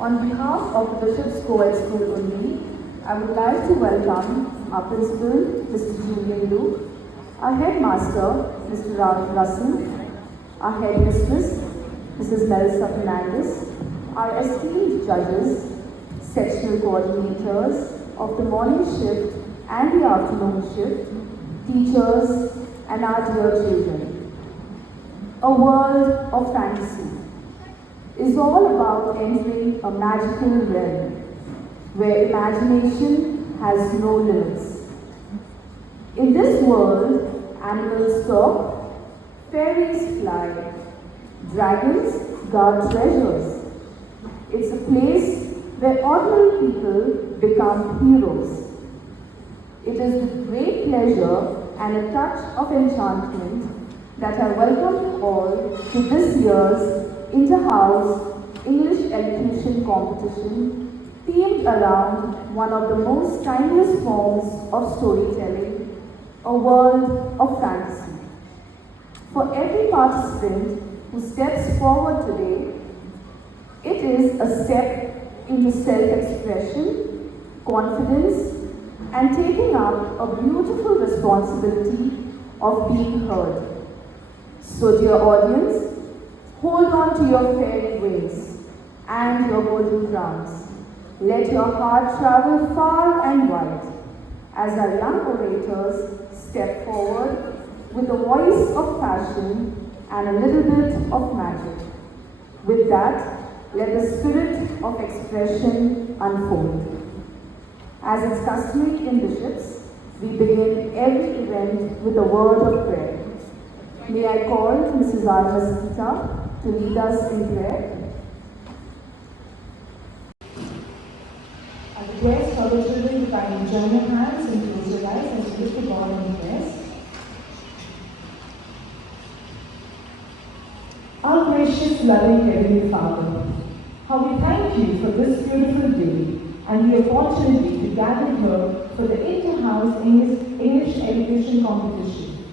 On behalf of the Bishop's Co-ed School only, I would like to welcome our Principal, Mr. Julian Luke, our Headmaster, Mr. Ralph Russell, our Headmistress, Mrs. Melissa Fernandez, our esteemed judges, sectional coordinators of the morning shift and the afternoon shift, teachers, and our dear children. A world of fantasy is all about entering a magical realm where imagination has no limits. In this world, animals talk, fairies fly, dragons guard treasures. It's a place where ordinary people become heroes. It is with great pleasure and a touch of enchantment that I welcome you all to this year's Inter-House English Elocution competition themed around one of the most timeless forms of storytelling, a world of fantasy. For every participant who steps forward today, it is a step into self-expression, confidence, and taking up a beautiful responsibility of being heard. So, dear audience, hold on to your fairy wings and your golden crowns. Let your heart travel far and wide as our young orators step forward with a voice of passion and a little bit of magic. With that, let the spirit of expression unfold. As is customary in bishops, we begin every event with a word of prayer. May I call Mrs. Armasita to lead us in prayer. I request all the children to kindly join your hands and close your eyes as we look to God in prayer. Our gracious, loving Heavenly Father, how we thank you for this beautiful day and the opportunity to gather here for the Inter-House English Education Competition.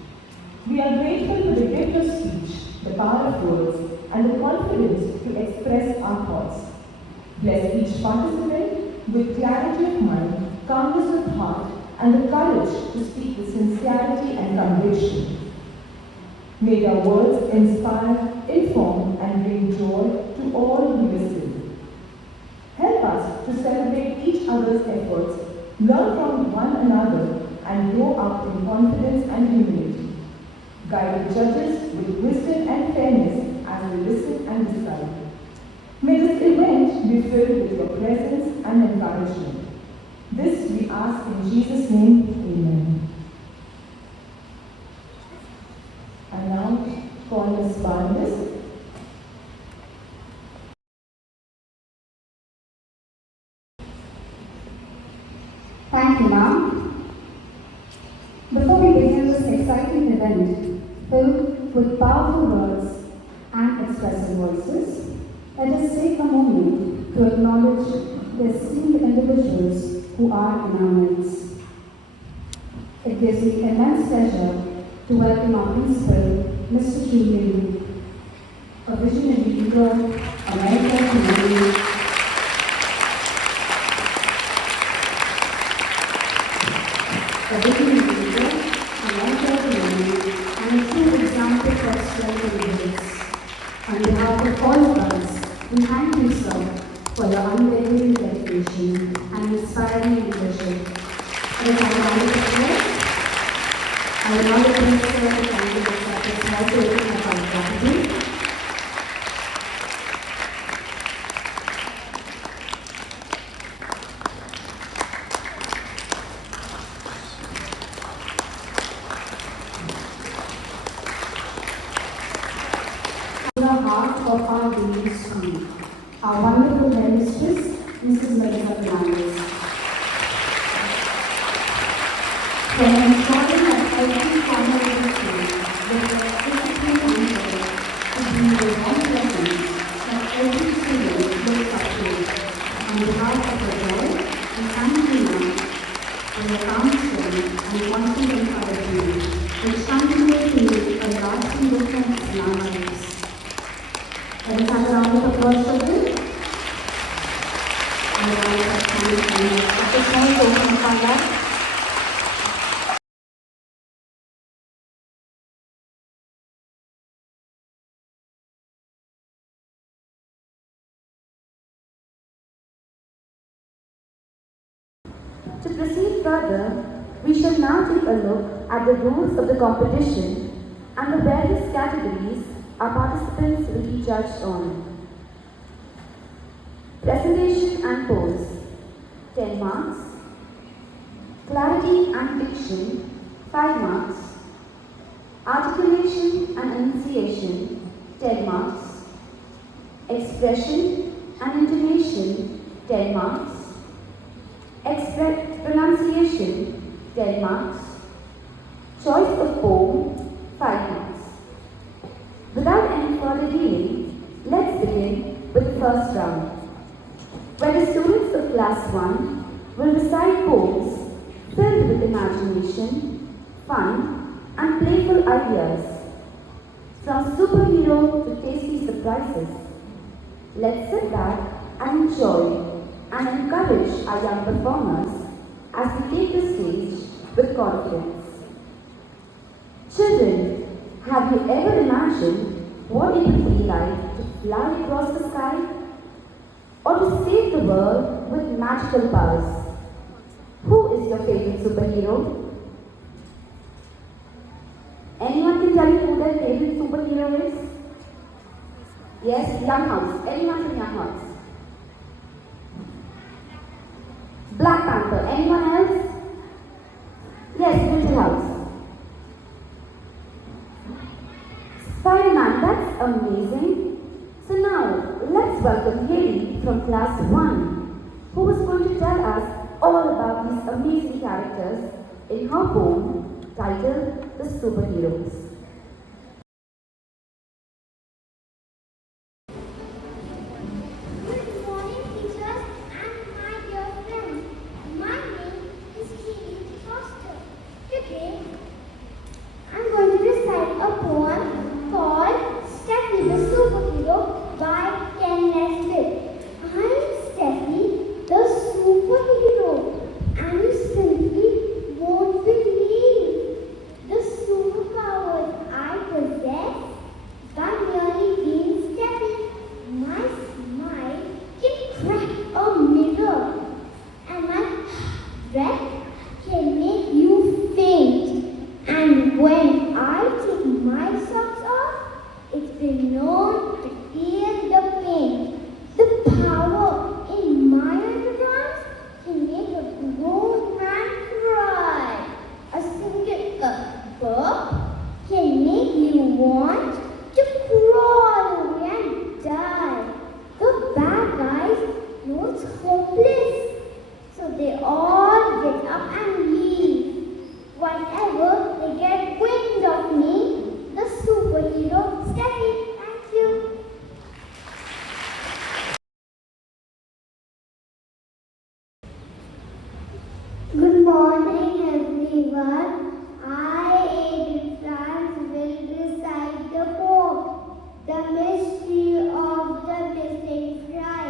We are grateful for the gift of speech, the power of words, and the confidence to express our thoughts. Bless each participant with clarity of mind, calmness of heart, and the courage to speak with sincerity and conviction. May their words inspire, inform, and bring joy to all who listen. Help us to celebrate each other's efforts, learn from one another, and grow up in confidence and humility. Guide the judges with wisdom and fairness as we listen and decide. May this event be filled with your presence and encouragement. This we ask in Jesus' name, amen. And now, call Ms. Barnes. Thank you, ma'am. Before we begin this exciting event, filled with powerful words and expressive voices, let us take a moment to acknowledge the esteemed individuals who are in our midst. It gives me immense pleasure to welcome our principal, Mr. Julian, a visionary leader, America's humanity, a visionary leader, America's humanity, and a true example of strength and grace. On behalf of all of us, we thank you, sir, for your unwavering dedication and inspiring leadership. I will now request sir to kindly accept a small token of our gratitude. The heart of our daily school, our wonderful headmistress, Mrs. Melissa Fernandez. From ensuring that every corner of the school will be physically anchored to be the one presence that every student will succeed. On behalf of the board, we thank you now for your counsel and constant encouragement, which continue to make a lasting difference in our lives. Let us have a round of applause for this. To proceed further, we shall now take a look at the rules of the competition and the various categories our participants will be judged on. Presentation and pose, 10 marks. Clarity and diction, 5 marks. Articulation and enunciation, 10 marks. Expression and intonation, 10 marks. Pronunciation, 10 marks. Choice of poem, 5 marks. Without any further delay, let's begin with the first round, where the students of Class 1 will recite poems filled with imagination, fun, and playful ideas. From superhero to tasty surprises, let's sit back and enjoy and encourage our young performers as we take the stage with confidence. Children, have you ever imagined what it would be like to fly across the sky? Or to save the world with magical powers? Who is your favorite superhero? Anyone can tell me who their favorite superhero is? Yes, Young House. Anyone from Young House? Black Panther. Anyone else? Yes, Little House. Spider-Man. That's amazing. So now, let's welcome Haley from Class 1, who is going to tell us all about these amazing characters in her poem titled The Superheroes. Good morning, teachers and my dear friends. My name is Haley Foster. Today, I'm going to recite a poem called Steffi the Superhero by Ken Nesbitt. I'm Steffi the Superhero, and you simply won't believe the superpowers I possess by merely being Steffi. My smile can crack a mirror, and my breath can make you faint. And when I take my socks off, it's been known to heal the pain. The power in my underarms can make a grown man cry. A single burp can make you want to crawl away and die. The bad guys know it's hopeless, so they all get up and leave. Whenever they get wind of me, the superhero Steffi. Thank you. Good morning, everyone. I, Aiden France, will recite the poem, The Mystery of the Missing Fry.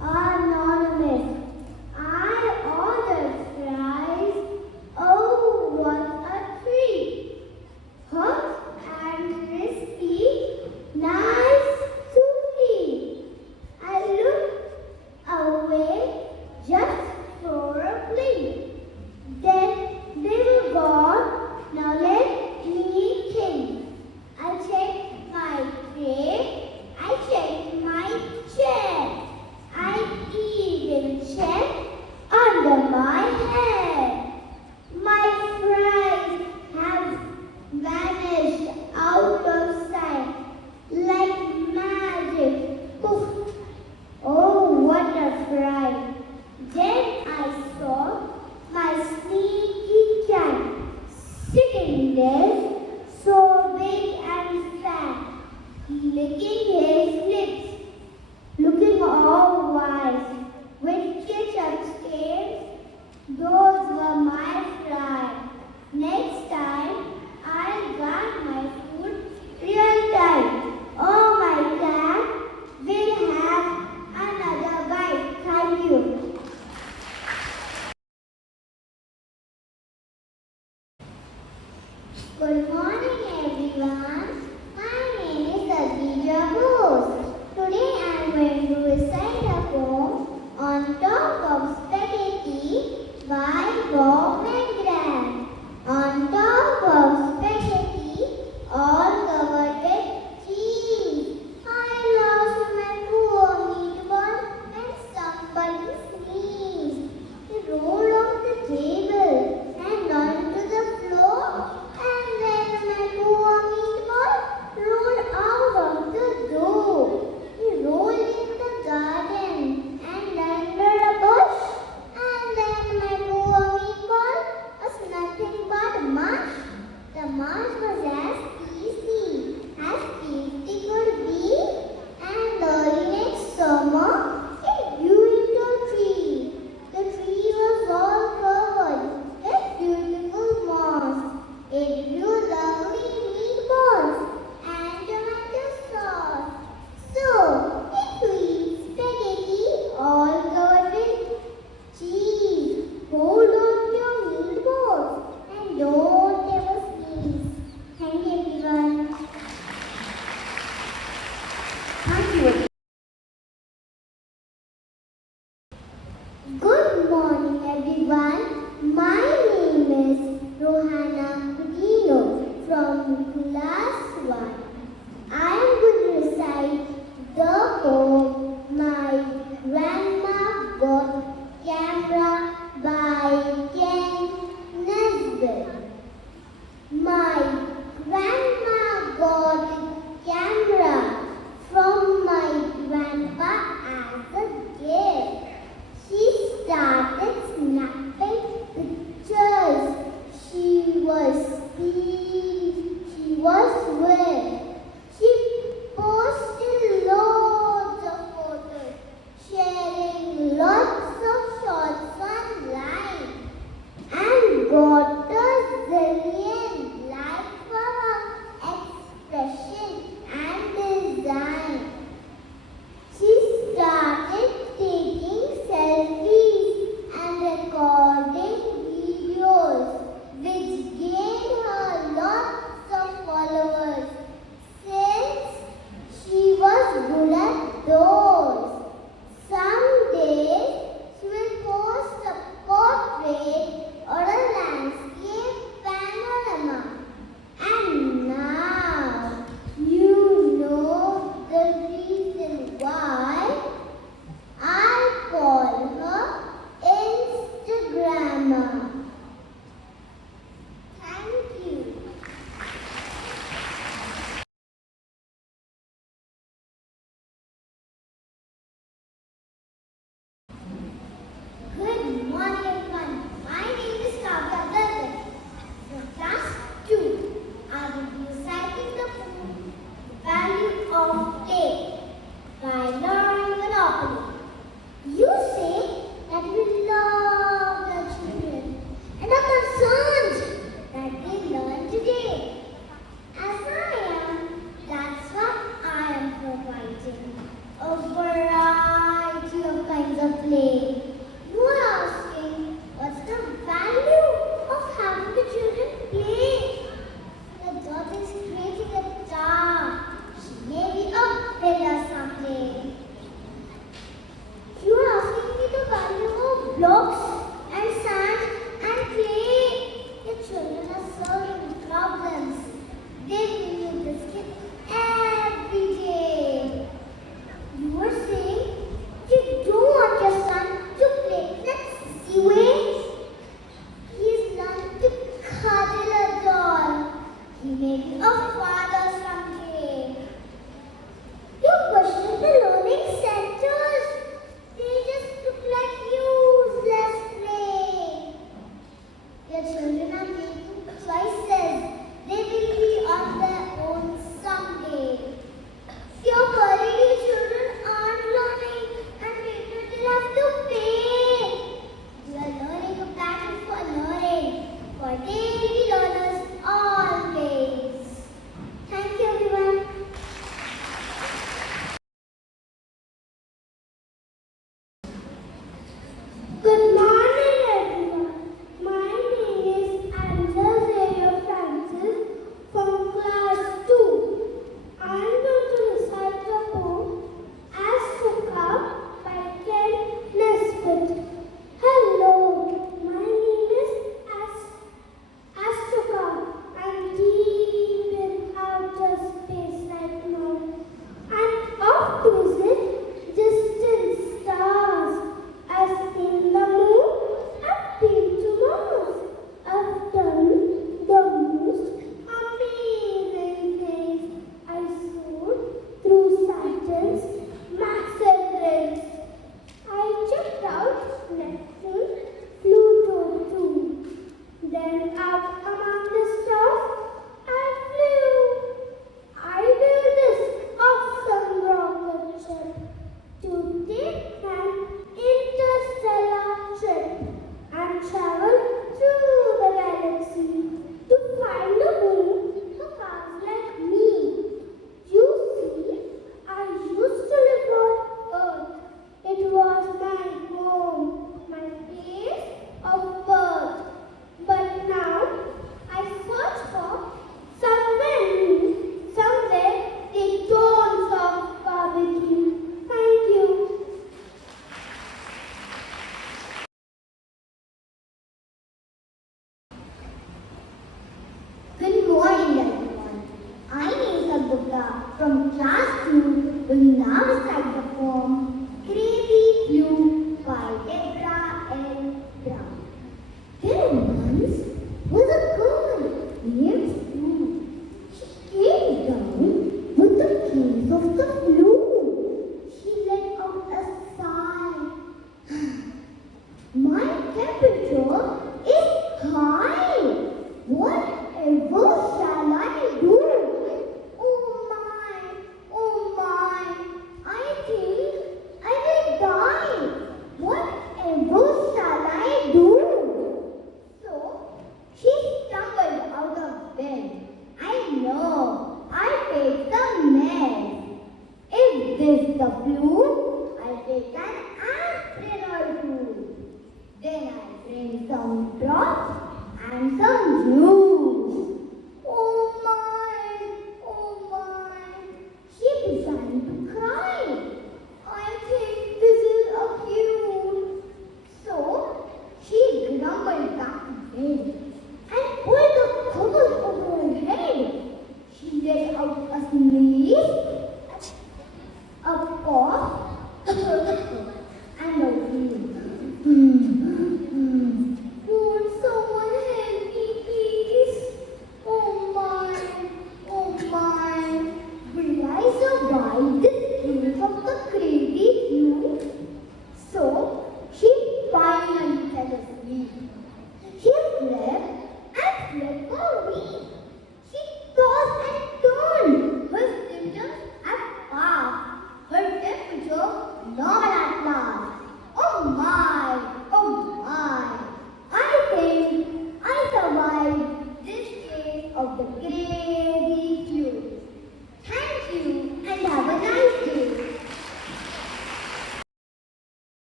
Anonymous. I ordered fries. Oh, what a treat! Hot and crispy, nice to eat. I looked away just for a blink. Then they were gone. Now let me think. I checked my tray. I checked my chair. I even checked under my hair. My fries have vanished out of sight like magic. Poof! Oh, what a fright! Then I saw my sneaky cat sitting there, so big and fat, licking his lips, looking all wise, with ketchup stains. Those were my fries. Next time, I'll guard my food real tight. Oh, my cat will have another bite. Thank you. Good morning, everyone. My name is Adija Bose. Today I am going to recite a poem on top of spaghetti by warm and grand. On top of spaghetti, all covered with cheese. I lost my poor meatball and somebody sneezed. He rolled off the table and onto the floor, and then my poor meatball rolled out of the door. He rolled in the garden and under a bush, and then my poor meatball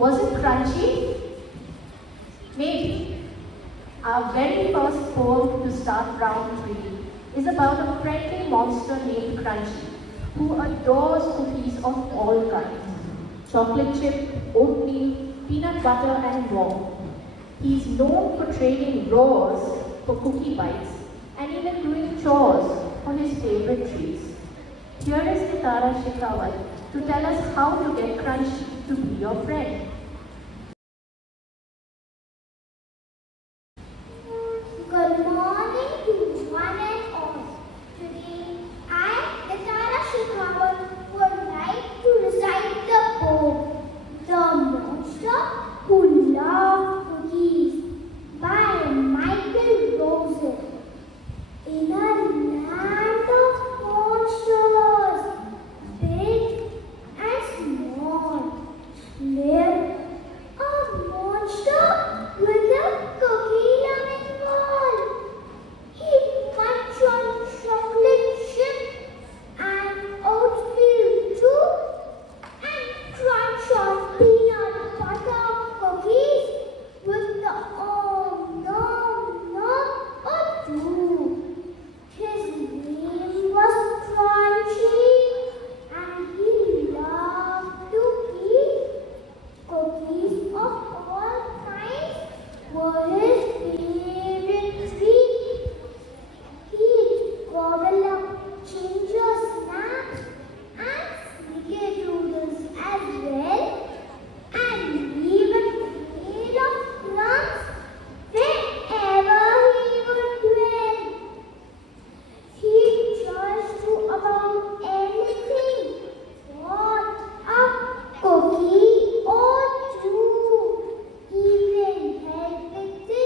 Was it crunchy? Maybe. Our very first poem to start round 3 is about a friendly monster named Crunchy who adores cookies of all kinds. Chocolate chip, oatmeal, peanut butter and more. He's known for trading roars for cookie bites and even doing chores for his favorite trees. Here is Nitara Shekhawat to tell us how to get Crunchy to be your friend. Good morning to one and all. Today, I, Dignitary Shekhawat, would like to recite the poem, The Monster Who Loved Cookies by Michael Rosen. In a land of monsters, big and small, lived a monster with a cookie-loving ball. He munched on chocolate chip and oatmeal too, and crunched on peanut butter cookies with the nom or two. His name was Crunchy, and he loved to eat. Cookies of all kinds were his favorite treat. He'd gobble up ginger snaps and snickerdoodles as well, and even made of crumbs wherever he would dwell. He just do about anything. What a cookie or two. He will help with the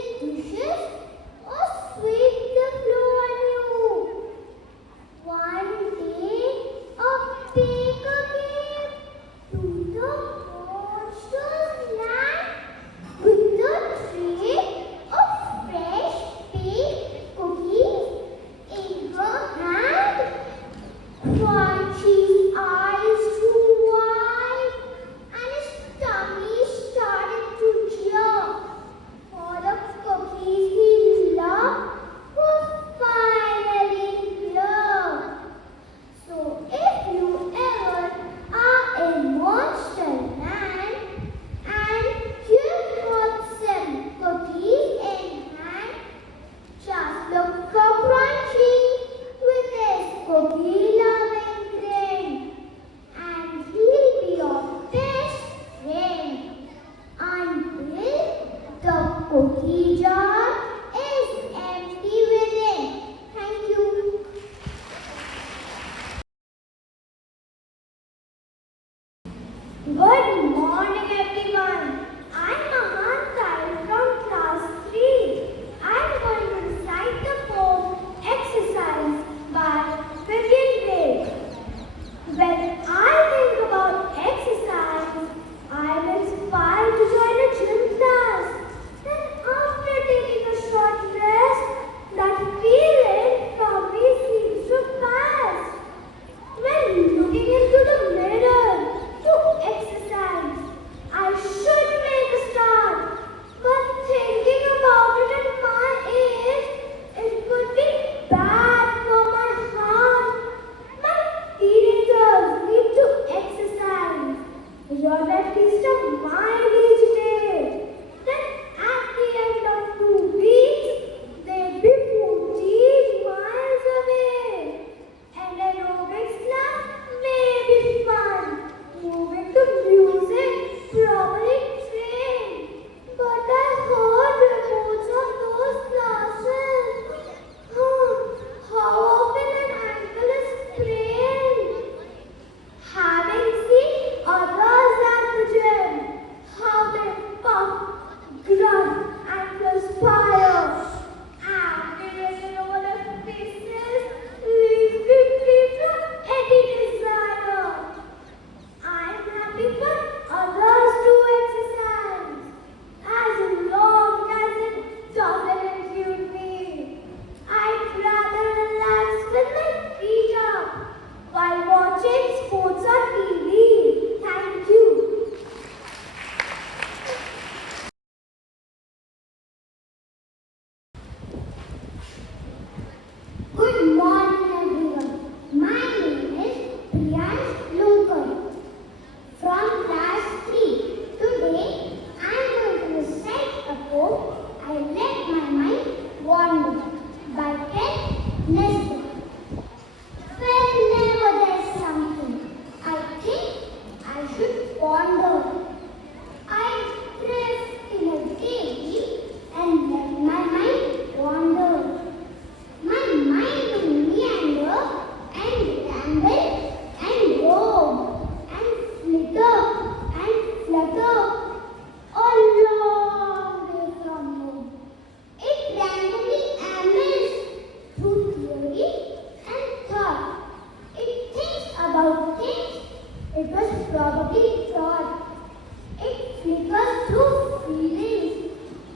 flickers through feelings.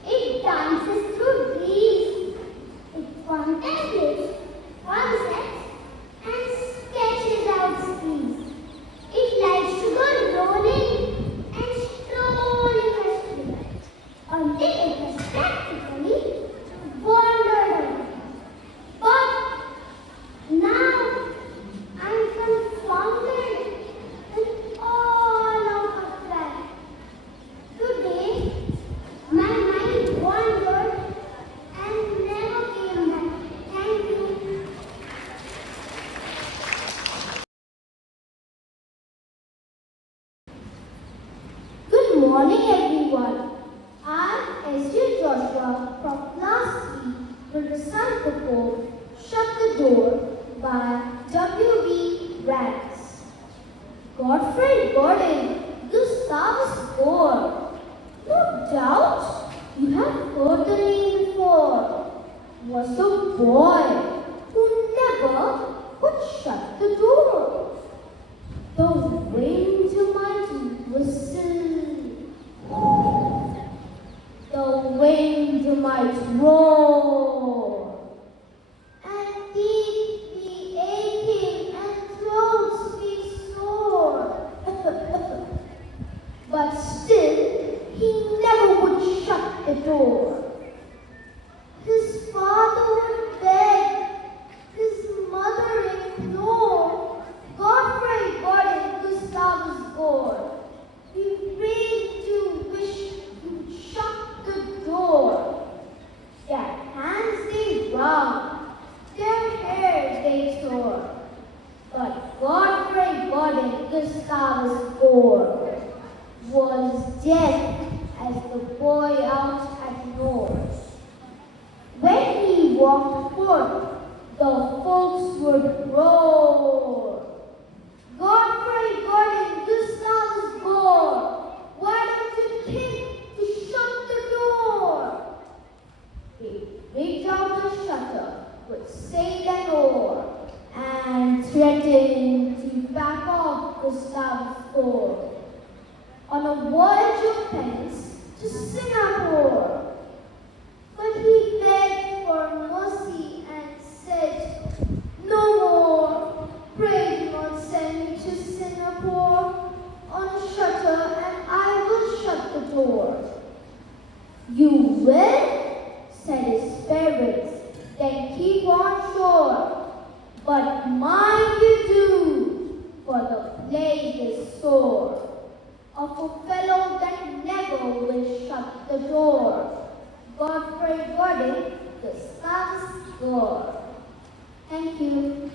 It dances through dreams. It contemplates concepts and sketches out schemes. It likes to go rolling and strolling astray until it has practically wandered away. But now I'm confounded with all of her plan. Today, my mind wandered and never came back. Thank you. Good morning, everyone. I, S.U. Joshua from class 3, will recite the poem Shut the Door by W.B. Ranks. Godfrey Gordon, Gustavus Gore. No doubt you have heard the name before. Was a boy who never would shut the door. The wind might whistle, the wind might roar, and teeth be aching and throats be sore. But still, he never would shut the door. His father would beg, his mother implore. Godfrey Gordon, Gustavus Gore, we pray to wish you'd shut the door. Their hands they wrung, their hair they tore. But Godfrey Gordon, Gustavus Gore, was deaf as the boy out at North. When he walked forth, the folks would roar. Godfrey Gordon, Gustavus Gore, why don't you think to shut the door? He rigged out the shutter with sail and oar and threatened to back off Gustavus Gore on a voyage of penance to Singapore. But he begged for mercy and said, no more, pray do not send me to Singapore. On a shutter and I will shut the door. You will, said his parents, then keep on shore. But mind you do, for the plague is sore of a fellow that never will shut the door. Godfrey Gordon, Gustavus Gore. Thank you.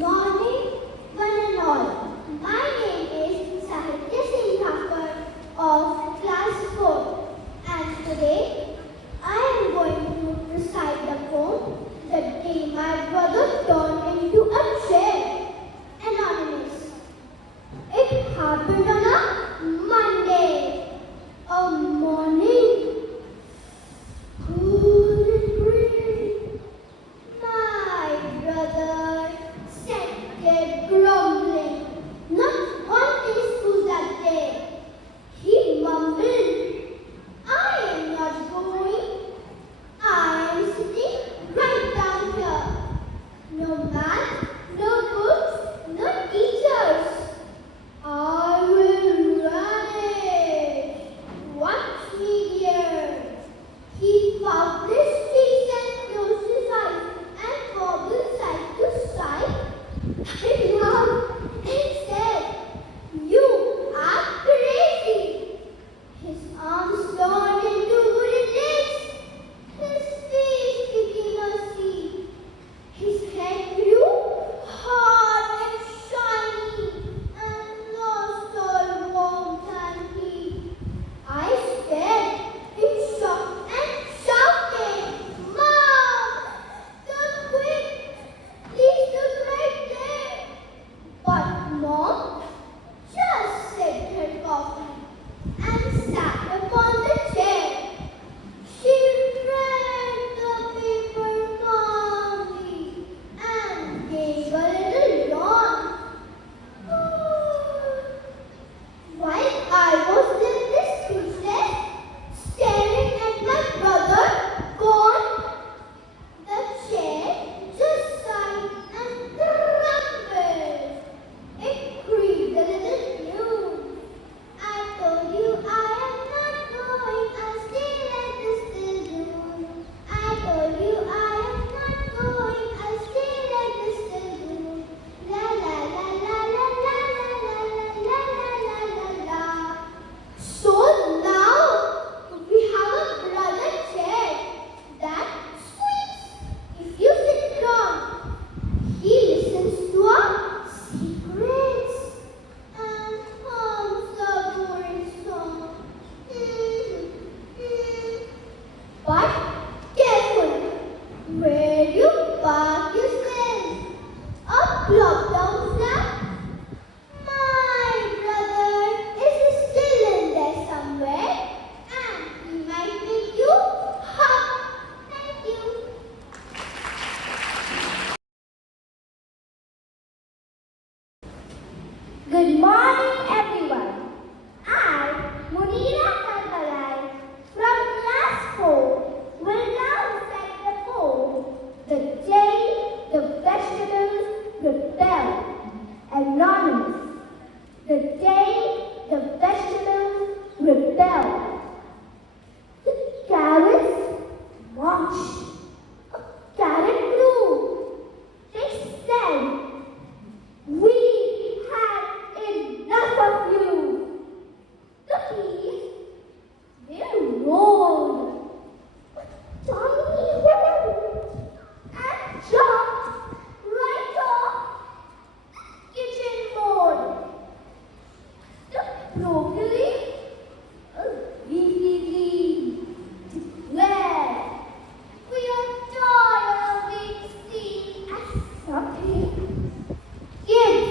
Morning, one and all. My name is Sahitya Singh Thakur of class 4, and today I am going to recite the poem The Day My Brother Turned into a Chair. Anonymous. It happened on a Monday, a morning, cool and green. My brother sat there grumbling, not wanting school that day. He mumbled, I am not going. I am sitting right down here. Good morning, everyone. I, Munira Kalkalai, from class 4, will now recite the poem, The Day the Vegetables Rebelled. Anonymous. The day the vegetables rebelled. The carrots marched. A carrot grew. They said, "We had enough of you." The peas, they rolled a tiny hole and jumped right off the kitchen board. The broccoli, a leafy leaf, declared, "We are tired of being seen as something kids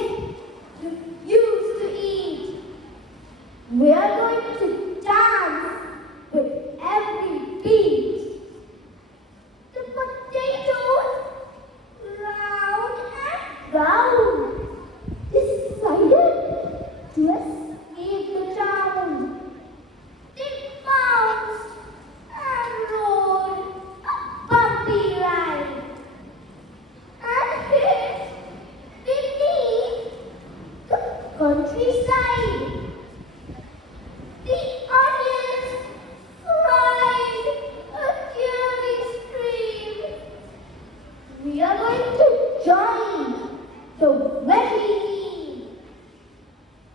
refuse to eat. We are going to dance with every beat." The potatoes, round and round, decided to escape the town. They bounced and rode a bumpy ride and hid beneath the countryside. The onions cried a teary scream. "We are going to join the veggie team.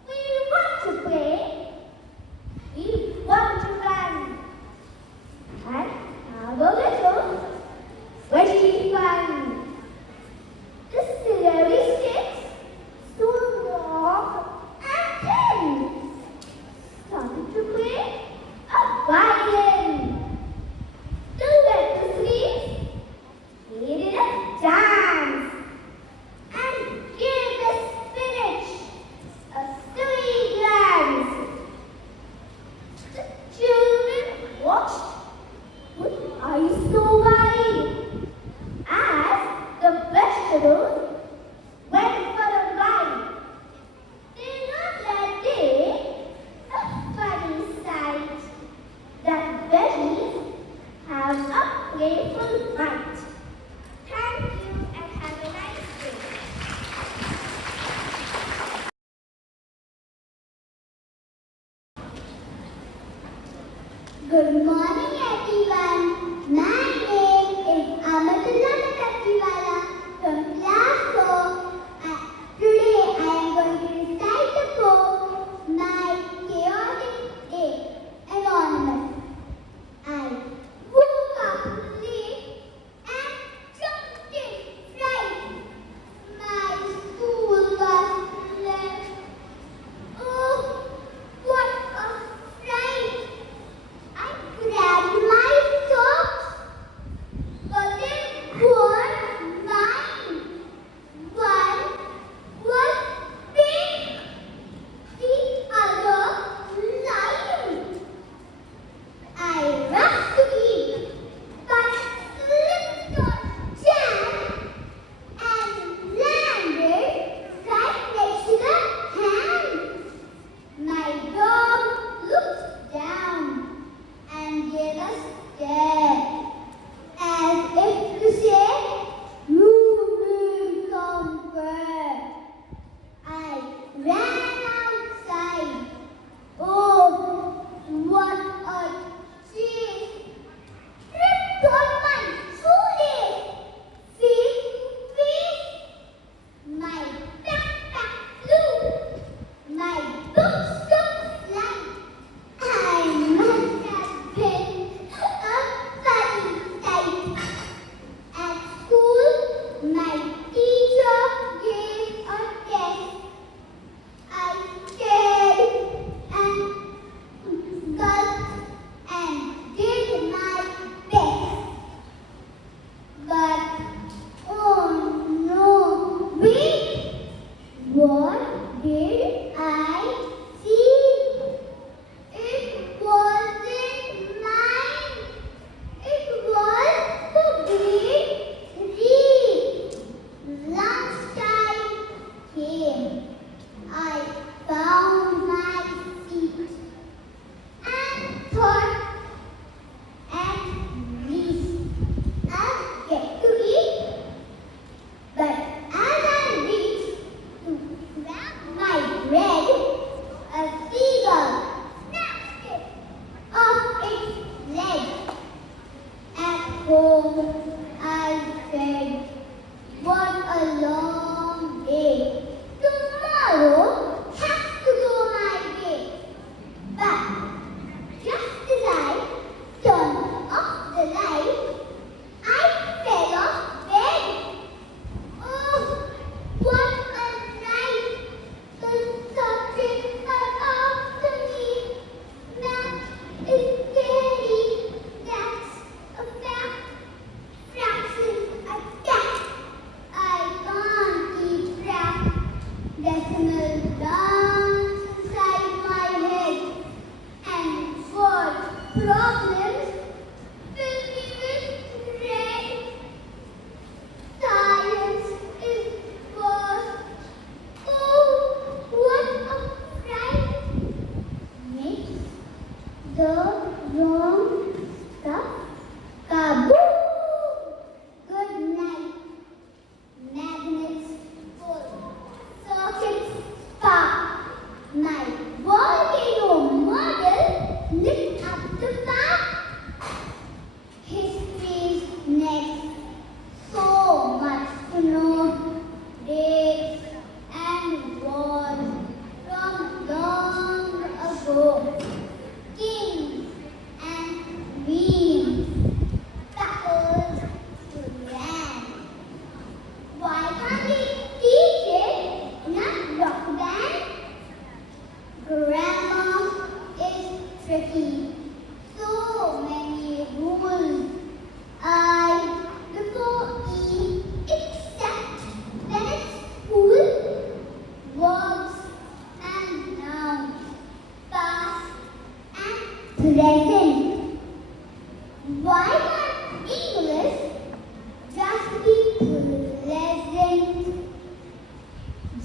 We want to play. We want to run and have a little veggie fun." The celery sticks, so long and thin, started to play a violin. The lettuce leaves made it a dance and gave the spinach a silly glance. The children watched with eyes so wide as the vegetables went for a ride. They learned that day a funny sight, that veggies have a playful mind. Thank you and have a nice day. Good morning, everyone. My name is Amatullah Taktiwala from class 4. Today I am going to recite the poem, My Chaotic Day. Anonymous. I woke up late and jumped in fright. My school was left. Oh, what a fright! I grabbed my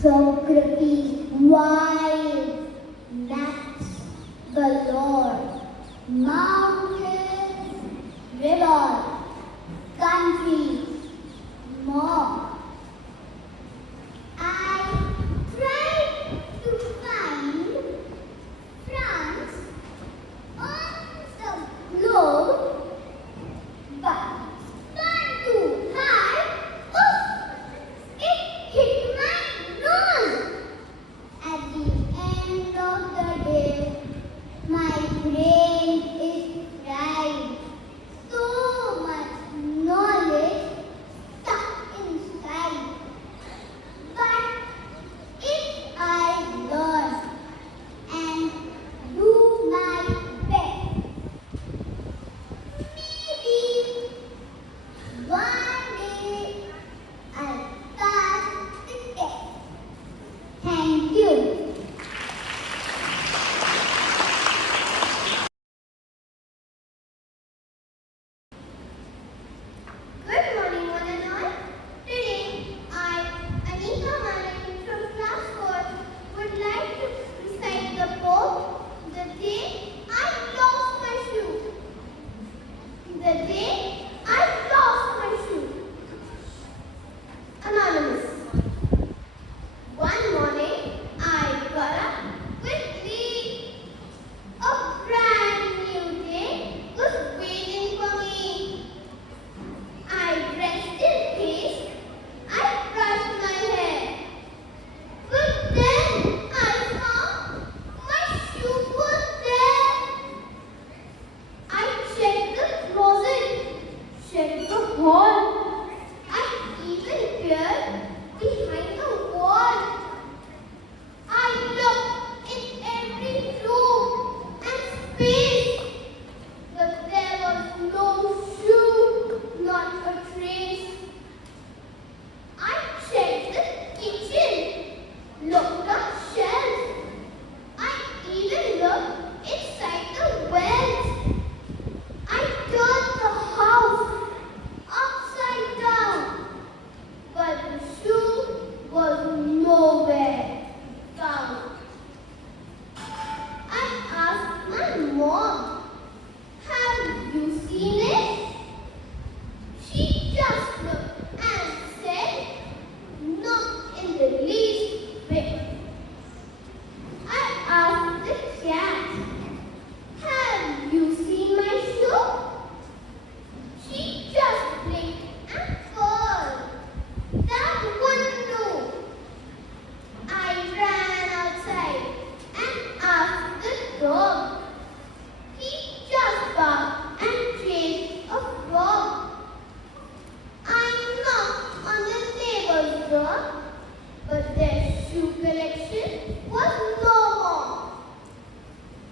geography wild, maps galore, mountains, rivers, countries, more. I tried to find France on the globe, but spun too high. Oof! It hit my nose. At the end of the day, my brain is fried. So much knowledge stuck inside. But if I learn and do my best, maybe one day I'll pass the test. Thank you. Good morning, one and all. Today, I, Anika Manan from class 4, would like to recite the poem, The Day I Lost My Shoe. The Day I Lost My Shoe. Anonymous. One morning, I got up quickly. A brand new day was waiting for me. I dressed in haste. I brushed my hair. But then I found my shoe was there. I checked the closet, checked the hall. I even peered behind the wall. I looked in every room and space, but there was no shoe, not a trace. I checked the kitchen, looked on shelves. I even looked inside the wells. I turned the house upside down, but the shoe was nowhere found. I asked my mom, "Have you seen it?" She just looked and said, "Not in the least bit." I asked the cat, "Have you seen my shoe?" She just blinked and purred. That wouldn't do. I ran outside and asked the dog. He just barked and chased a frog. I knocked on the neighbor's door, but their shoe collection was no more.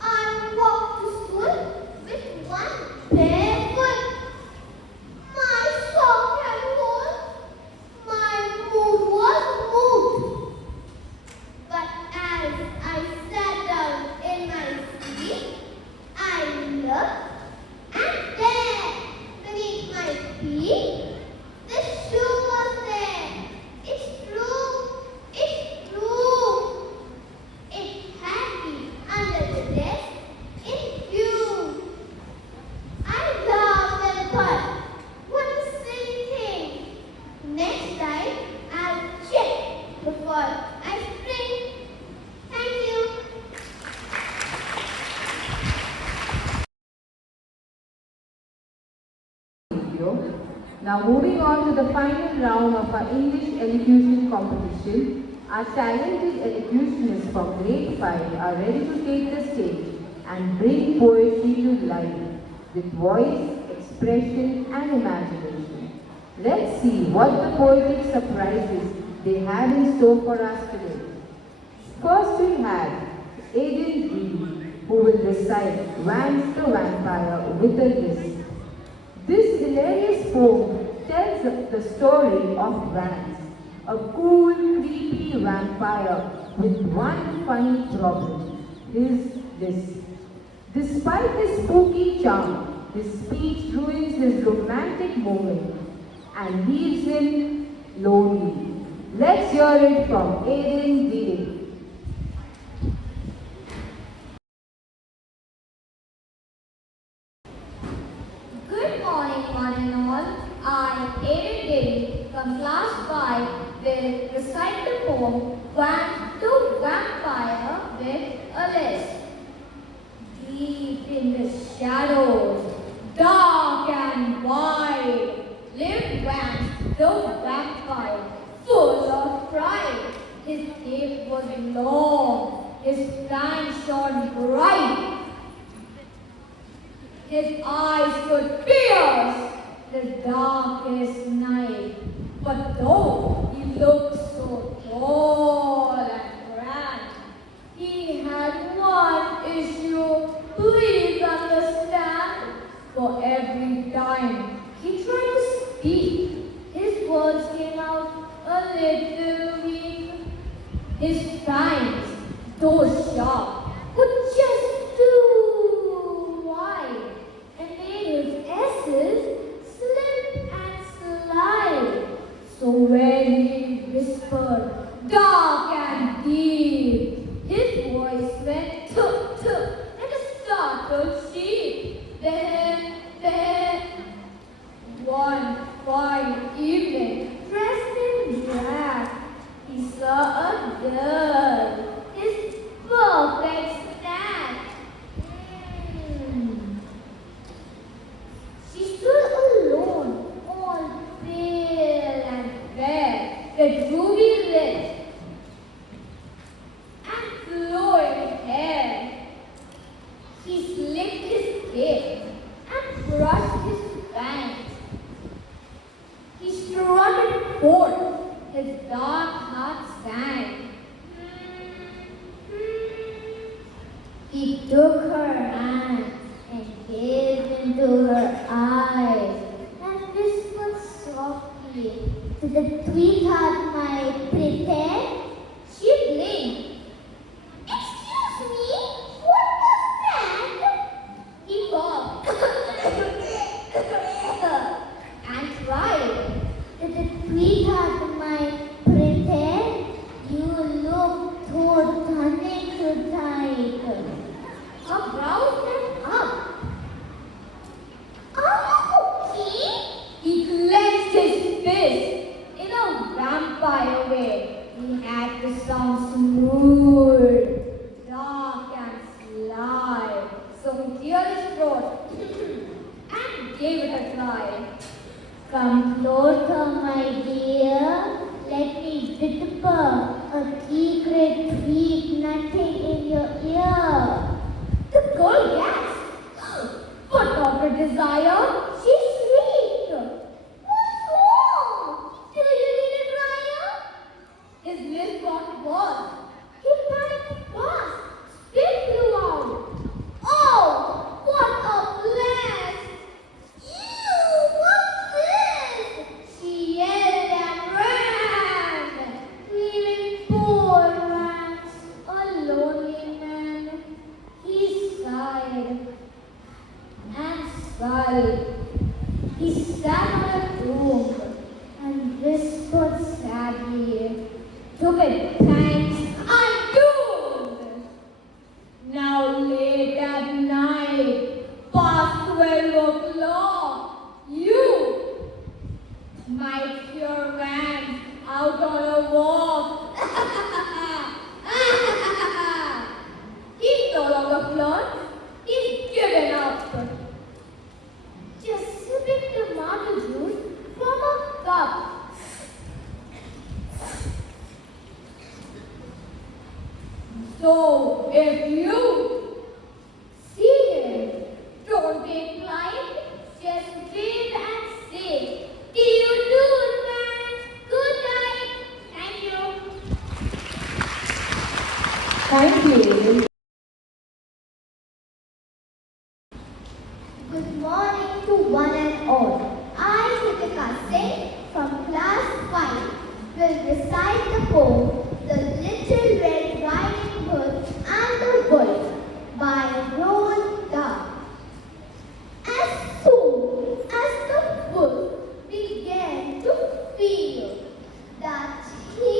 I walked to school with one bare foot. My sock had holes. My mood was moved. But as I sat down in my seat, I looked, and there, beneath my feet, the shoe was there. It's true. It's true. It had been under the desk in view. I laughed and thought, what a silly thing. Next time, I'll check before I spring. Thank you. Now moving on to the final round of our English elocution competition, our talented elocutionists from grade 5 are ready to take the stage and bring poetry to life with voice, expression and imagination. Let's see what the poetic surprises they have in store for us today. First we have Aiden Reed, who will recite Vance the Vampire with a list. This hilarious poem tells the story of Vance, a cool, creepy vampire with one funny problem, his list. Despite his spooky charm, his speech ruins his romantic moment and leaves him lonely, Let's hear it from Aiden Didi. Good morning, one and all. I, Aiden Daly, from class 5, will recite the poem Vamp to Vampire with a list. Deep in the shadows, dark and wide, lived Vamp the vampire, full of pride. His cape was long, his fangs shone bright. His eyes could pierce the darkest night. But though he looked so tall and grand, he had one issue, please understand. For every time he tried to speak, his words came out a little weak. His fangs, though sharp, were just too wide, and made his S's slip and slide. So when he whispered, dark and deep, his voice went tuk tuk like a startled sheep. Then, one fine evening, dressed in black, he saw a girl, his perfect snack. She stood alone, all pale and fair, with ruby lips and flowing hair. He slicked his cape and brushed his fangs. He strutted forth, his dark heart sang. He took her hand and gazed into her eyes and whispered softly to the sweetheart might pretend. She blinked. Excuse me, what was that? He coughed and tried. Did the sweetheart might pretend? You look so stunning tonight. Her brows went up. Are you okay? He clenched his fist in a vampire way. He had to sound smooth, dark and sly. So he cleared his throat and gave it a try. Come closer, my dear. Let me whisper a secret sweet nothing in your ear. The girl gasped. What of her desire? She shrieked. What's wrong? Do you need a dryer? His lips got worse. He panicked fast. Spit flew out. Oh, what a blast! Ew, what's this? She yelled and ran, leaving poor Vance a lonely man. He sighed and sighed. He sat on a tomb and whispered sadly, "Stupid thanks, I'm doomed." Now late at night, past 12 o'clock, you might hear Vance out on a walk. He's no longer flirts. He's given up. Just sipping tomato juice from a cup. So if you see him, don't be blind. Just wave and say, "Do you do it, man? Good night." Thank you. Thank you. Good morning to one and all. I, Kritika Singh, from class 5, will recite the poem The Little Red Riding Hood and the Wolf by Rose Duck. As soon as the wolf began to feel that he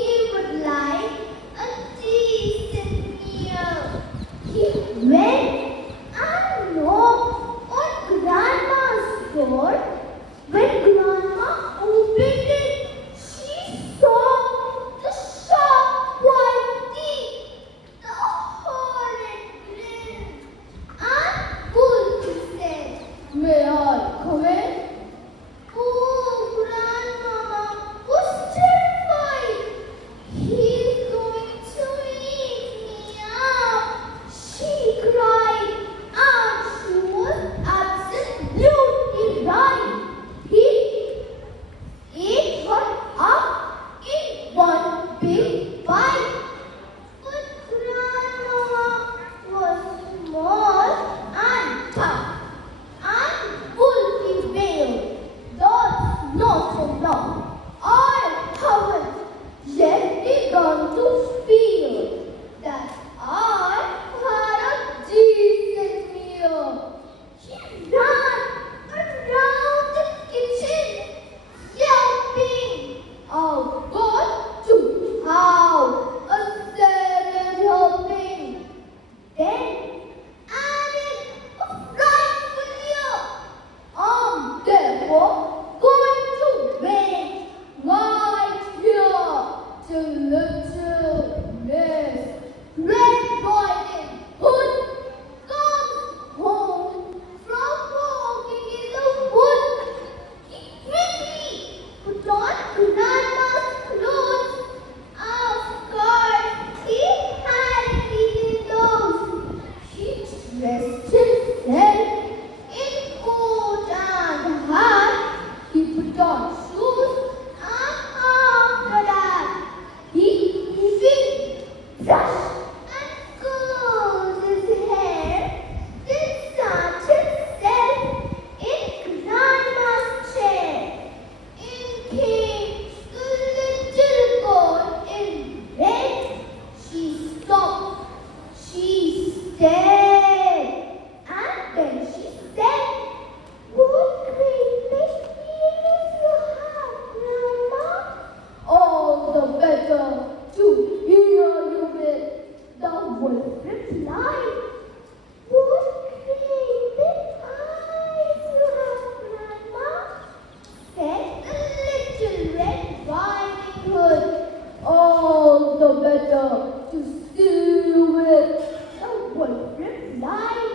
the better to see you with. The wolf replied.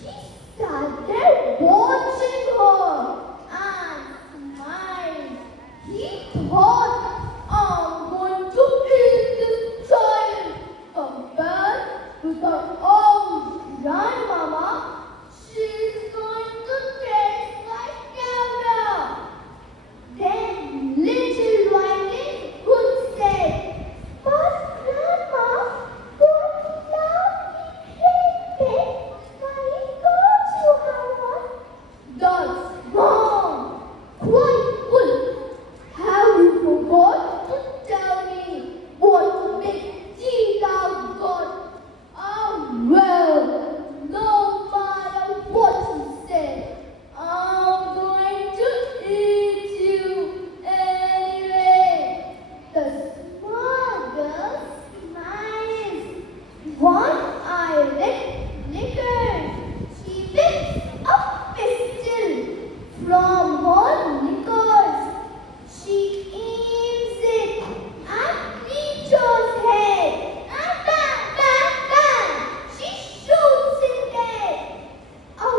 He sat there watching her and smiled. He thought, I'm going to eat this child compared to the old grandmama. She's going to taste like caviar. Then little Whiting Hood said, but Grandma, what lovely great flying goats you have on. That's wrong. Quite full. Have you forgot to tell me what big teeth I've got? Oh, well, no matter what you say, I'm going to eat you anyway. The small girl smiles. One-eyed liquor. She picks a pistol from her knickers. She aims it at Peter's head. And bang, bang, bang! She shoots him dead. A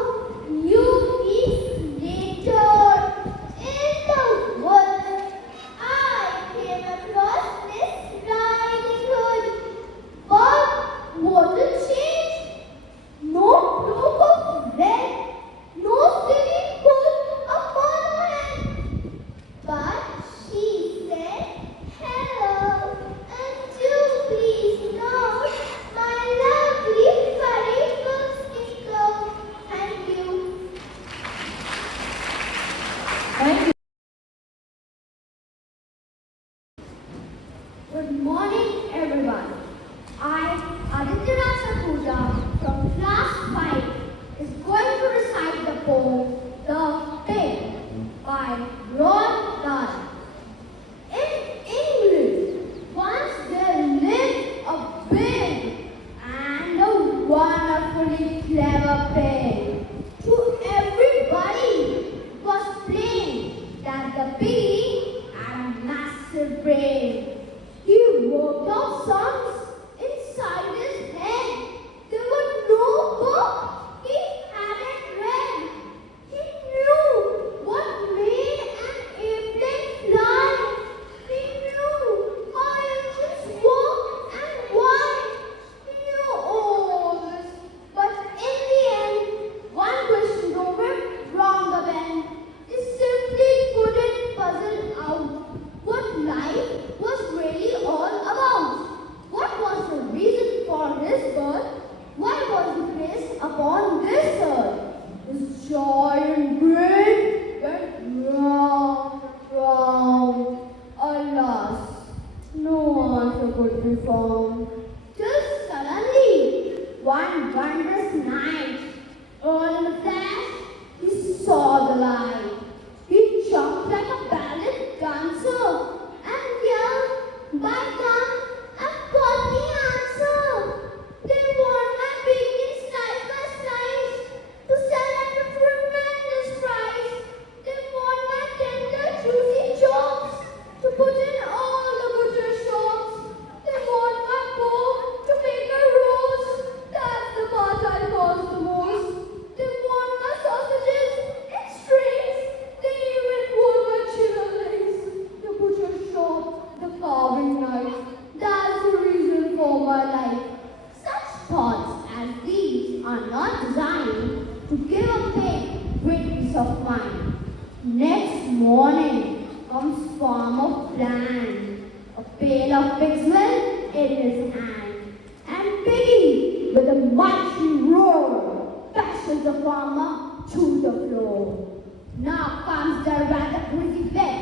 few weeks later, in the woods, I came across Miss Riding Hood. But what a change! No cloak of red, no silly hood upon her head. But she said, hello, and do please note my lovely furry footstick coat. Thank you. Thank you. Good morning, everyone. I, Dignitary from class 5, is going to recite the poem The Pig by Ron Dahl. In England, once there lived a big and a wonderfully clever pig. To everybody it was plain that the piggy had a massive brain. He worked out sums inside his head. There were no book he hadn't read. He knew what made an airplane fly. He knew how engines work and why. He knew all this. But in the end, one question drove him round the bend. He simply couldn't puzzle out what life was really all about. What was the reason for his birth? Why was he placed upon this earth? His giant brain went round and round. Alas, no answer could be found. Till suddenly, one wondrous night, all in a flash, he saw the light. He jumped like a ballet dancer and yelled, by God, I've got the answer. They want my bacon slice by slice to sell at a tremendous price. They want my tender, juicy chops to put in all the butcher shops. They want my pork to make a roast. That's the part I cause the most. They want my sausages in strings. They even want my chitterlings. The butcher shop, the carving knife. That's the reason for my life. Such thoughts as these are not designed to give a pig great peace of mind. Next morning comes Farmer Plan, a pail of pig's milk in his hand, and Piggy, with a mighty roar, bashes the farmer to the floor. Now comes the rather pretty bit,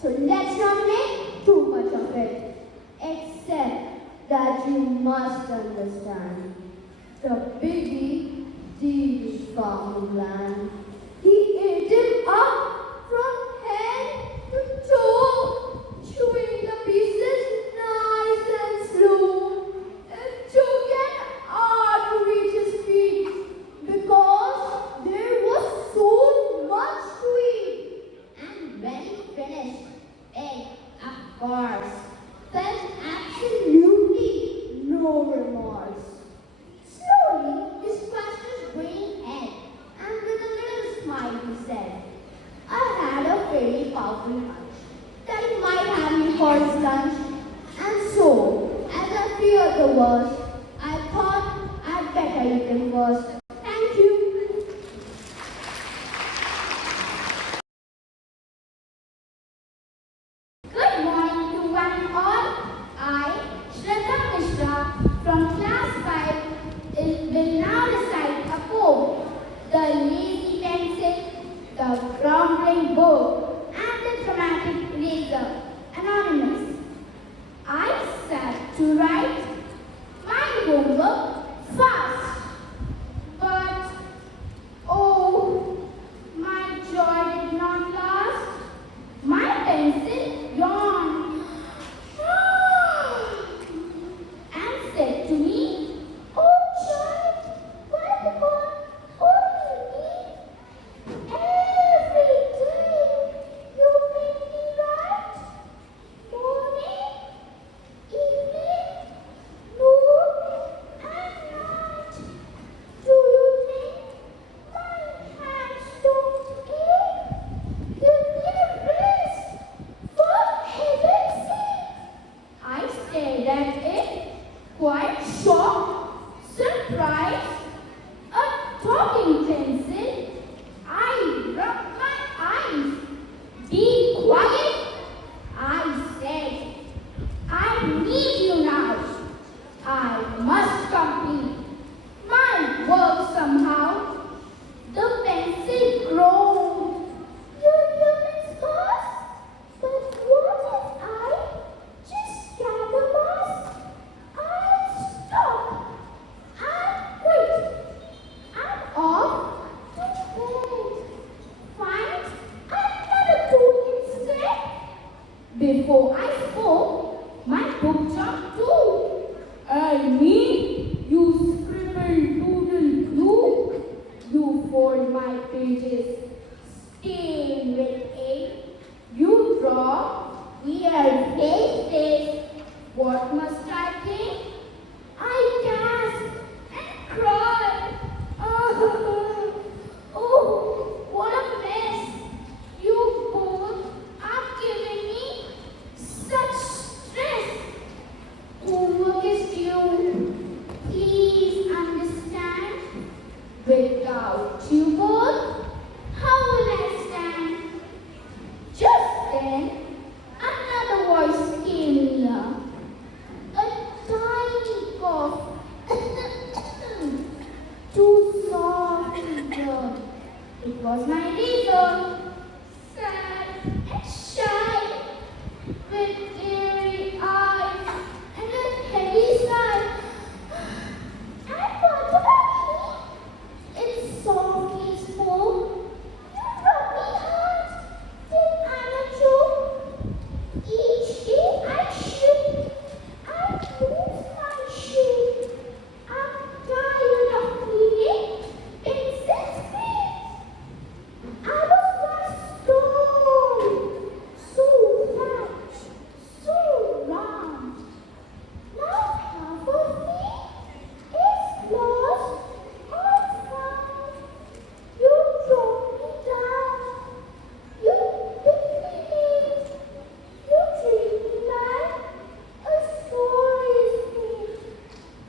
so let's not make too much of it, except that you must understand. The Piggy did his farming land. He ate him up from head to toe, chewing the pieces nice and slow. It took an hour to reach his feet because there was so much to eat. And when he finished, it, of course, felt absolutely absolutely no remorse. Slowly, he scratched his green head and with a little smile he said, I had a very powerful hunch that he might have me for his lunch. And so, as I feared the worst, I thought I'd better eat him first. Thank you. Good morning to one and all. I, Shraddha Mishra, from class 5, will now recite a poem. The lazy pencil, the grumbling book, and the dramatic razor. Anonymous. I sat to write my homework fast, but oh, my joy did not last. My pencil yawned and said to me, oh child, why the God only me? Every day you make me write, morning, evening, noon, and night. Do you think my hands don't ache? Give me a rest, for heaven's sake. I stared at it, quite shocked, surprised. A talking pencil. I rubbed my eyes. Be quiet, I said. I need you now. I must complete my work somehow. The pencil groaned. You humans first? But what if I just gather dust? I'll stop. I'll quit. I'm off to bed. Find another tool instead. Before I spoke, my book jumped too. And me, you scribble doodle do. You fold my pages, stain with ink. You draw weird faces. What must I think? I gasp and cry. Oh, what a mess. You both are giving me such stress. Homework is due. Please understand. Without you both, how will I stand? Just then, another voice came near. A tiny cough. Too soft to hear. It was my razor. Sad and shy, with teary eyes and a heavy sigh. And what about me? It softly spoke. You rub me hard till I'm a joke. Each day I shoot. I lose my shape. I'm tired of cleaning pencils green. I was once tall, so fat, so round. Now half of me is lost or found. You drop me down, you pick me up, you treat me like a sorry thing.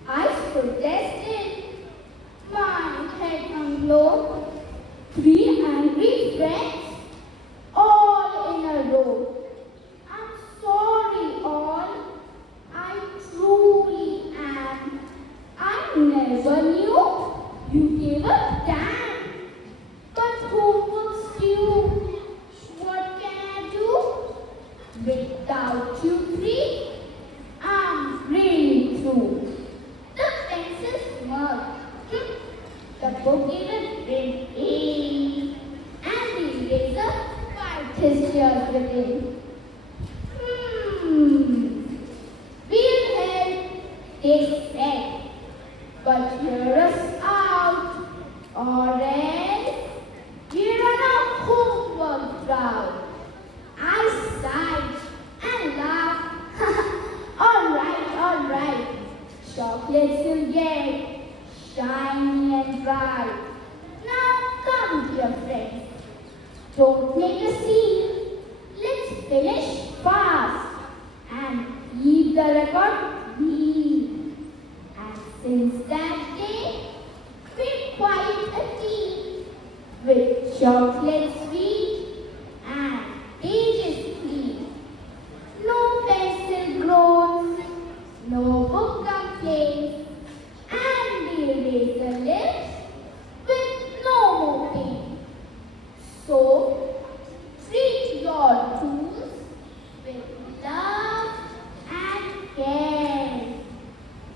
I protested, my head hung low. 3 angry friends, all in a row. I'm sorry, all. I truly am. I never knew you gave a damn. But homework's due. What can I do? Without you three, I'm really through. The pencil smirked. The book gave a grin. And the eraser wiped his tears within. We'll help, they said. But hear us out, or else we're on a homework drought. I sighed and laughed. All right, Chocolates will get shiny and bright. Now come, dear friends. Don't make a scene. Let's finish fast and keep the record clean. And since that day, we're quite a team with chocolate sweet and pages clean. No pencil groans, no book complaints, and the eraser lives with no more pain. So, treat your tools with love and care.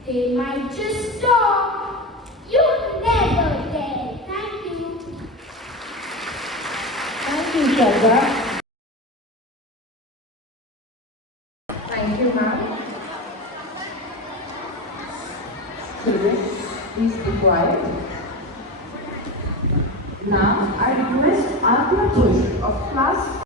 They might just stop, you never dare. Thank you. Thank you, Shraddha. Thank you, ma'am. Children, please be quiet. Now, I request Arthur Bush of class